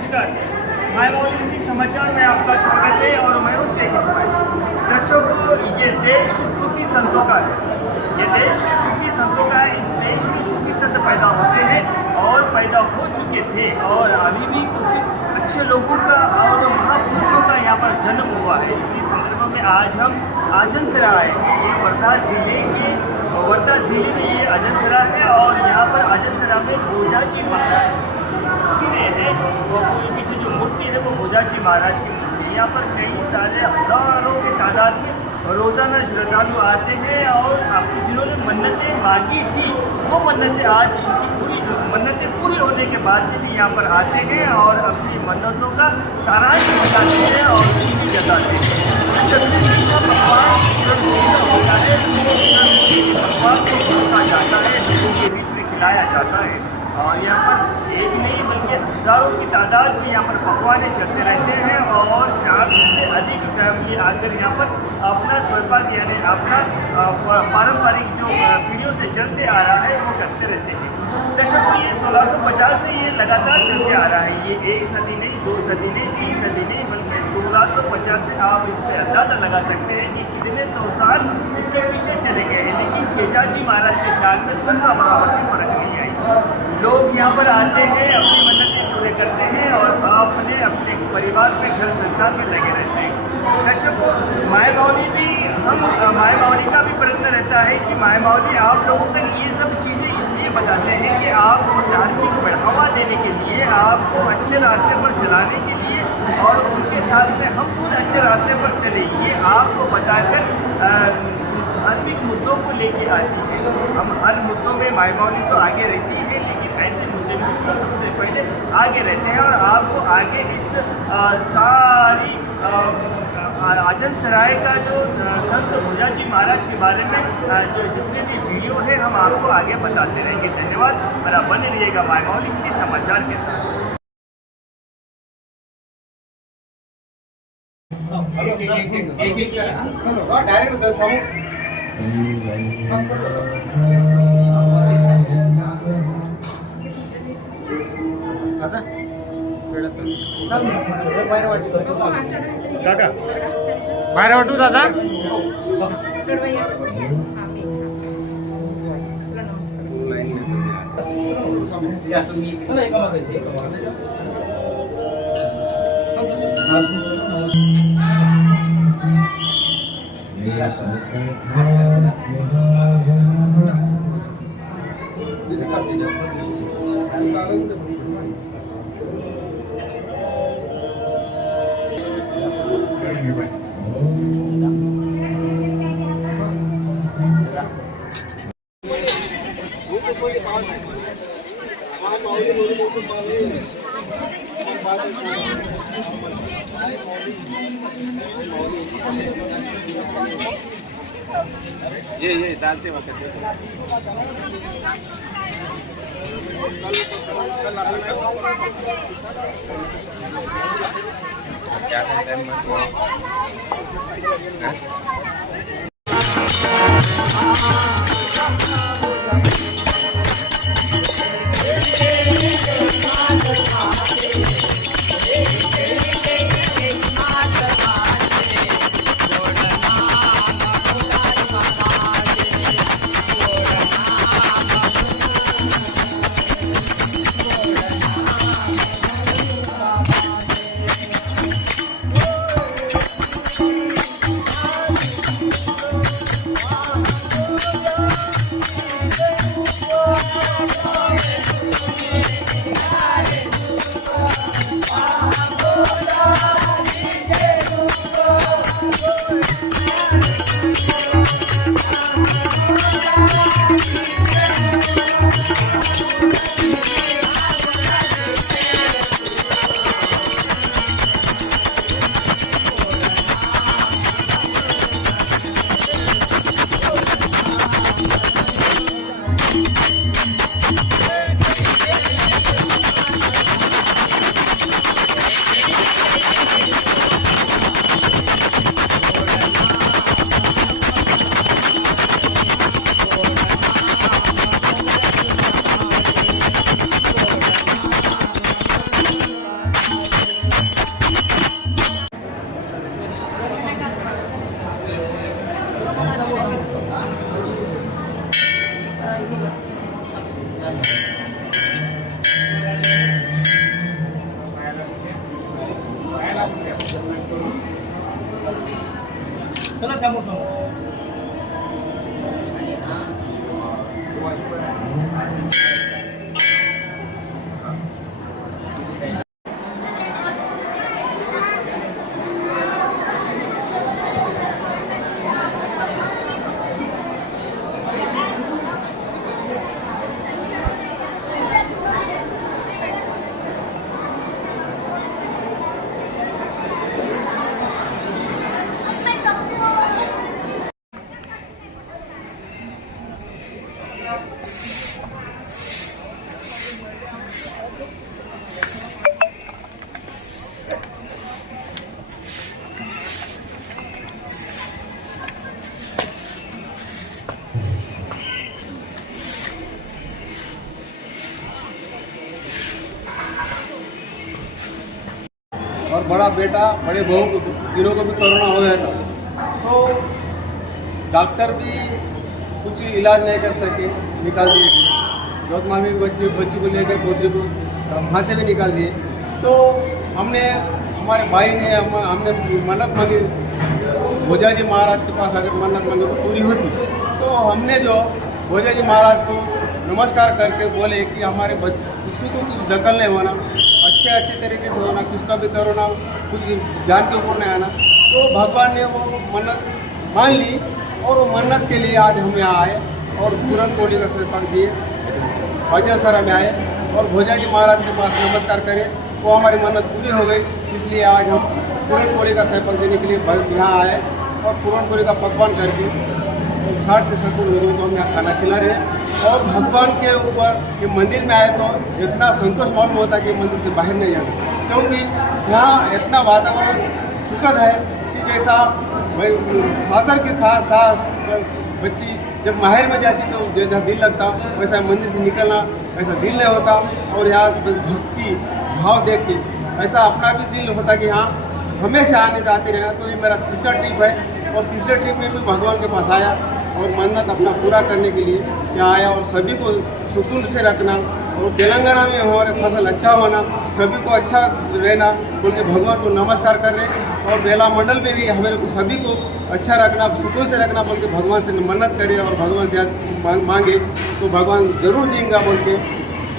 नमस्कार, मायमौली हिंदी समाचार में आपका स्वागत है और मैं हूं शेख इस्माइल। दर्शकों, ये देश सूफी संतों का है। ये देश सूफी संतों का है। इस देश में सूफी संत पैदा होते हैं और पैदा हो चुके थे और अभी भी कुछ अच्छे लोगों का और महापुरुषों का यहाँ पर जन्म हुआ है। इसी संदर्भ में आज हम आजनसरा आए। ये वर्धा जिले में ये आजनसरा है और यहाँ पर आजनसरा में भोजा जी महाराज है। वो पीछे जो मूर्ति है वो भोजा जी महाराज की मूर्ति है। यहाँ पर कई सारे हजारों की तादाद में रोजाना श्रद्धालु आते हैं और अपनी जिन्होंने मन्नतें मांगी थी वो मन्नतें आज इनकी मन्नतें पूरी होने के बाद भी यहाँ पर आते हैं और अपनी मन्नतों का सारांश बताते हैं और खुशी जताते हैं। भगवान को रोका जाता है, लोगों के बीच में खिलाया जाता है और यहाँ पर एक नहीं बल्कि हजारों की तादाद में यहाँ पर पकवाने चलते रहते हैं और 4 से अधिक फैमिली आकर यहाँ पर अपना स्वयंपाक यानी अपना पारंपरिक जो पीढ़ियों से चलते आ रहा है वो करते रहते हैं। दर्शकों, ये 1650 से ये लगातार चलते आ रहा है। ये 1 सदी नहीं, 2 सदी नहीं, 3 सदी नहीं, बल्कि 1650 से आप इससे अंदाजा लगा सकते हैं कि कितने 100 साल इसके पीछे चले गए हैं। लेकिन केजाजी महाराज के ख्याल में सन्ना बराबर की फर्क नहीं आई। लोग यहाँ पर आते हैं, अपनी मन्नतें पूरे करते हैं और अपने परिवार में घर संसार में लगे रहते हैं। दर्शकों, मायमौली भी मायमौली का भी प्रयत्न रहता है कि मायमौली आप लोगों तक ये सब चीज़ें इसलिए बताते हैं कि आपको धार्मिक बढ़ावा देने के लिए, आपको अच्छे रास्ते पर चलाने के लिए और उनके साथ में हम खुद अच्छे रास्ते पर चले, ये आपको बताकर धार्मिक मुद्दों को लेके आती है। हम हर मुद्दों में मायमौली तो आगे रहती है, लेकिन ऐसे मुद्दे में सबसे पहले आगे रहते हैं और आपको आगे इस सारी आजनसराय का जो संत भोजा जी महाराज के बारे में जो जितने भी वीडियो है हम आपको आगे बताते रहेंगे। धन्यवाद। मेरा बने रहिएगा मायमौली हिंदी समाचार के साथ। दादा बाहेर वाटू दादा ये डालते वक्त क्या टाइम और बड़ा बेटा बड़े बहू को तीनों को भी कोरोना हो गया था, तो डॉक्टर भी कुछ इलाज नहीं कर सके, निकाल दिए थे। यवतमाल में बच्ची को लेकर पोतरी को वहाँ से भी निकाल दिए। तो हमने हमारे भाई ने हमने मन्नत मांगी, भोजा जी महाराज के पास अगर मन्नत मांगी तो पूरी होती। तो हमने जो भोजा जी महाराज को नमस्कार करके बोले कि हमारे किसी को कुछ दखल नहीं होना, अच्छे तरीके से होना, किसका भी कोरोना कुछ जान के ऊपर नहीं आना। तो भगवान ने वो मन्नत मान ली और वो मन्नत के लिए आज हम यहाँ आए और पूरन कोड़ी का सैंपल दिए, अजयसरा में आए और भोजा जी महाराज के पास नमस्कार करें। वो हमारी मन्नत पूरी हो गई, इसलिए आज हम पूरन कोड़ी का सैंपल देने के लिए यहाँ आए और पूरन कोड़ी का पकवान करके 60 से 70 लोगों को हम यहाँ खाना खिला रहे हैं। और भगवान के ऊपर ये मंदिर में आए तो इतना संतोष मालूम होता है कि मंदिर से बाहर नहीं जाना, क्योंकि यहाँ इतना वातावरण सुखद है कि जैसा भाई सासर के साथ बच्ची जब माहिर में जाती तो जैसा दिल लगता वैसा मंदिर से निकलना ऐसा दिल नहीं होता। और यहाँ भक्ति भाव देख के ऐसा अपना भी दिल होता कि हाँ हमेशा आने जाते रहना। तो ये मेरा तीसरा ट्रिप है और तीसरे ट्रिप में भी भगवान के पास आया और मन्नत अपना पूरा करने के लिए यहाँ आया और सभी को सुकून से रखना और तेलंगाना में हमारे फसल अच्छा होना, सभी को अच्छा रहना बोल के भगवान को नमस्कार कर रहे। और बेला मंडल में भी हमारे को सभी को अच्छा रखना, सुकून से रखना बोल के भगवान से मन्नत करे और भगवान से मांगे तो भगवान जरूर देंगे बोल के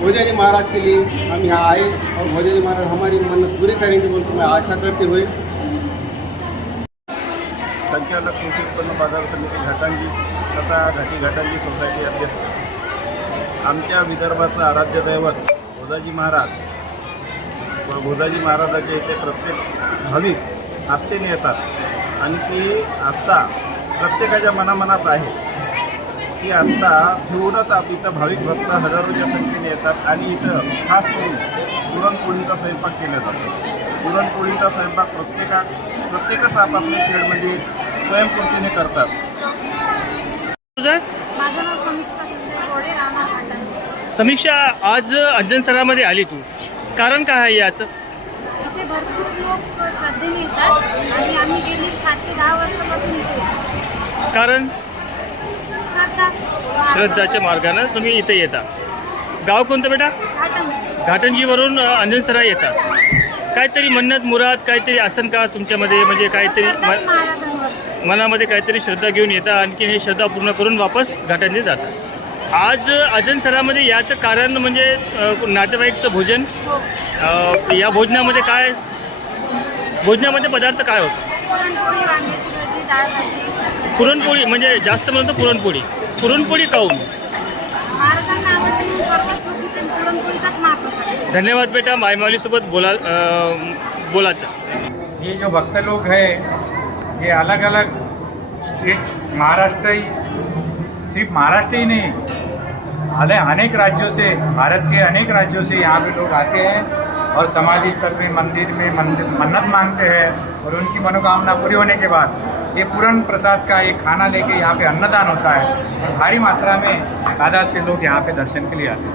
भोजा जी महाराज के लिए हम यहाँ आए और भोजा जी महाराज हमारी मन्नत पूरी करेंगे बोल के मैं आशा करते हुए संचालक कृषी उत्पन्न बाजार समिती घाटंजी तथा घाटंजी सोसायटी अध्यक्ष आमच्या विदर्भाचं आराध्य दैवत भोजाजी महाराज व भोजाजी महाराजाच्या इथे प्रत्येक भाविक आस्थेने येतात आणि ती आस्था प्रत्येकाच्या मनामनात आहे। ती आस्था ठेवूनच इथं भाविक भक्त हजारोच्या संख्येने येतात आणि इथं खास करून पुरणपोळीचा स्वयंपाक केला जातो। पुरणपोळीचा स्वयंपाक प्रत्येकच आपापल्या शेडमध्ये स्वयंपूर्तीने करतात। माझं नाव समीक्षा गोडे, राहणार घाटंजी। समीक्षा, आज अंजनसरामध्ये आली तू, कारण काय आहे याचं? इथे भरपूर लोक श्रद्धेने येतात आणि आम्ही गेली 7 ते 10 वर्षापासून इथे येतो। कारण श्रद्धाच्या मार्गानं तुम्ही इथे येता। गाव कोणतं बेटा? घाटंजी। घाटंजीवरून अंजनसरा येतात। काहीतरी मन्नत मुराद काहीतरी असन का तुमच्यामध्ये? म्हणजे काहीतरी मनामध्ये काहीतरी श्रद्धा घेऊन येतात, आणखी हे श्रद्धा पूर्ण करून वापस घाटंजी जातात। आज अंजनसरामध्ये याचं कारण म्हणजे नातेवाईकचं भोजन। या भोजनामध्ये काय, भोजनामध्ये पदार्थ काय होतं? पुरणपोळी, म्हणजे जास्त म्हणतो पुरणपोळी। पुरणपोळी खाऊन धन्यवाद बेटा, मायमावलीसोबत बोलायचं। ये जो भक्त लोग हैं ये अलग अलग स्टेट, महाराष्ट्र ही सिर्फ महाराष्ट्र ही नहीं, अनेक राज्यों से, भारत के अनेक राज्यों से यहाँ पे लोग आते हैं और समाधि स्थल में मंदिर में मन्नत मांगते हैं और उनकी मनोकामना पूरी होने के बाद ये पूरन प्रसाद का एक खाना लेके यहाँ पे अन्नदान होता है और भारी मात्रा में तादाद से लोग यहाँ पे दर्शन के लिए आते हैं।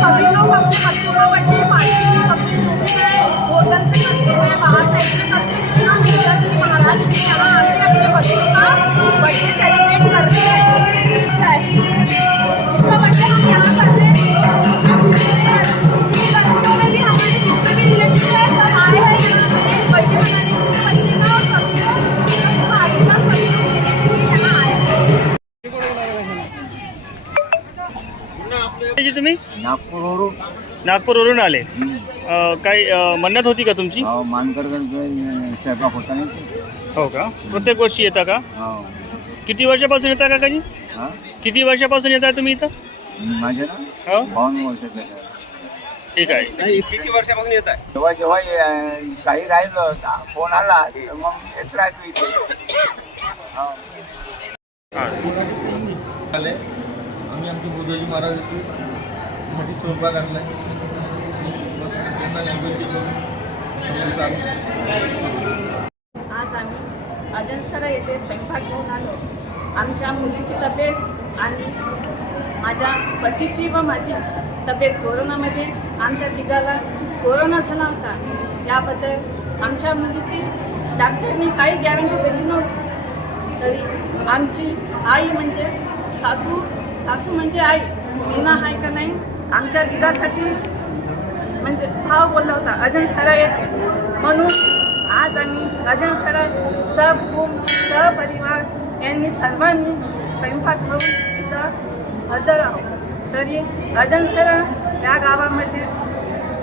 सभी लोग अपने बच्चों का बर्थडे पार्टी अपने जो भी है होटल पे करते हैं, बाहर सेलिब्रेट करते हैं, लेकिन हम भोजा जी महाराज के यहाँ आके अपने बच्चों का बर्थडे सेलिब्रेट कर रहे हैं। इसका बर्थडे हम यहाँ कर रहे हैं। इतनी बच्चों में भी हमारे जितने भी रिलेटिव हैं सब आए हैं। जी तुम्ही नागपूरवरून नागपूरवरून आले काय मन्नत होती का तुमची? मानकरगड स्वयंपाक होता नाही. हो का? प्रत्येक वर्षी येता का? हो. किती वर्षापासून येता काकाजी? हा? किती वर्षापासून येता तुम्ही इथं? माझे ना हो 52 वर्षाचे आहे. ठीक आहे. किती वर्षापासून येत आहे? जेव्हा जेव्हा काही राहिलं फोन आला तर मग येत राहतो इथे. हो. आले आम्ही आमच्या बोधाजी महाराजाची साठी स्वयंपाक आणलाय. बस त्यांना नैवेद्य करून चालू. आज आम्ही अजंसरा येथे स्वयंपाक घेऊन आलो. आमच्या मुलीची तब्येत आणि माझ्या पतीची व माझी तब्येत कोरोनामध्ये आमच्या तिघाला कोरोना झाला होता. याबद्दल आमच्या मुलीची डॉक्टरनी काही गॅरंटी दिली नव्हती. तरी आमची आई म्हणजे सासू म्हणजे आई मीना आहे का नाही आमच्या तिघासाठी म्हणजे भाव बोलला होता अजंसरा येते म्हणून आज आम्ही अजंसरा सहपरिवार यांनी सर्वांनी स्वयंपाक घेऊन इथं हजर आहोत. तरी अजंसरा या गावामध्ये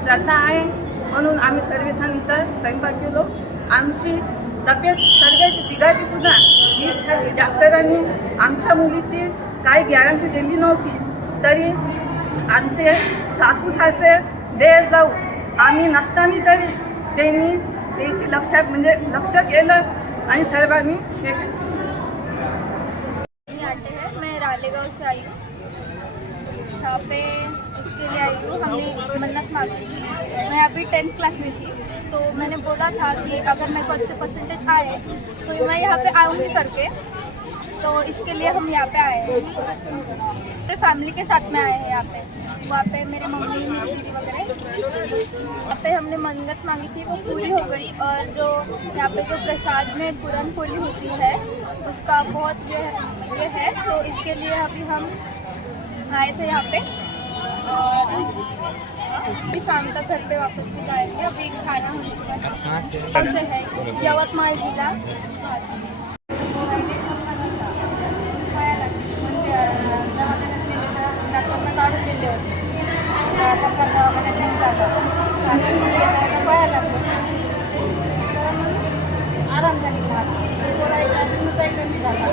श्रद्धा आहे म्हणून आम्ही सर्वजण इथं स्वयंपाक केलो. आमची तब्येत सर्वांची तिघाची सुद्धा ठीक झाली. डॉक्टरांनी आमच्या मुलीची काही गॅरंटी दिली नव्हती. तरी आमचे सासू सासरे देर जाऊ आम्ही नसताना तरी त्यांनी त्याची लक्ष केलं आणि सर्वांनी हे आते हैं। मैं रालेगांव से आई हूँ। यहाँ पे इसके लिए आई हूँ। हमने मन्नत मांगी थी। मैं अभी 10th क्लास में थी तो मैंने बोला था कि अगर मेरे को अच्छे परसेंटेज आए तो मैं यहाँ पे आऊँगी करके। तो इसके लिए हम यहाँ पे आए हैं। मेरे फैमिली के साथ में आए हैं यहाँ पे। वहाँ पे मेरे मम्मी मेरी दीदी वगैरह यहाँ पे हमने मन्नत मांगी थी वो पूरी हो गई। और जो यहाँ पे जो प्रसाद में पूरन पोली होती है उसका बहुत ये है तो इसके लिए अभी हम आए थे यहाँ पे। और अभी शाम तक घर पे वापस भी जाएंगे। अभी खाना हम से है यवतमाळ जिला। काढून दिले होते सरकार दवाखान्यात नेऊन जातात पाया लागतो आराम झाली बोलायचं असून काही कमी झाला.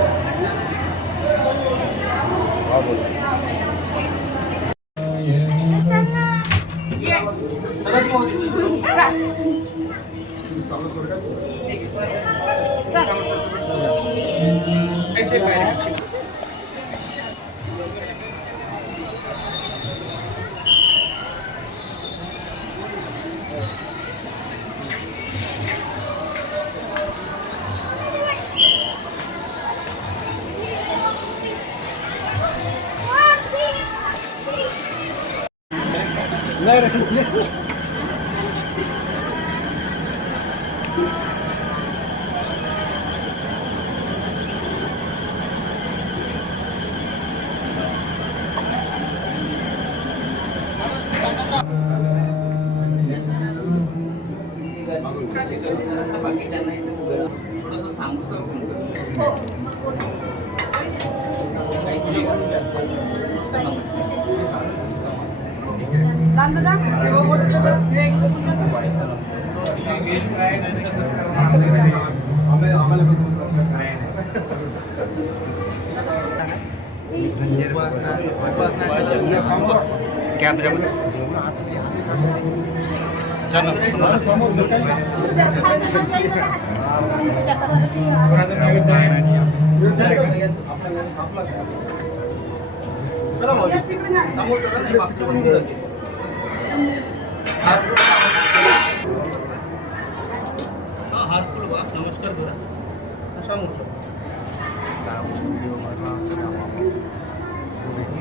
नमस्कार करा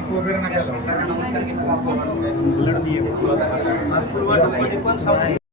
वगैरे नका लावू.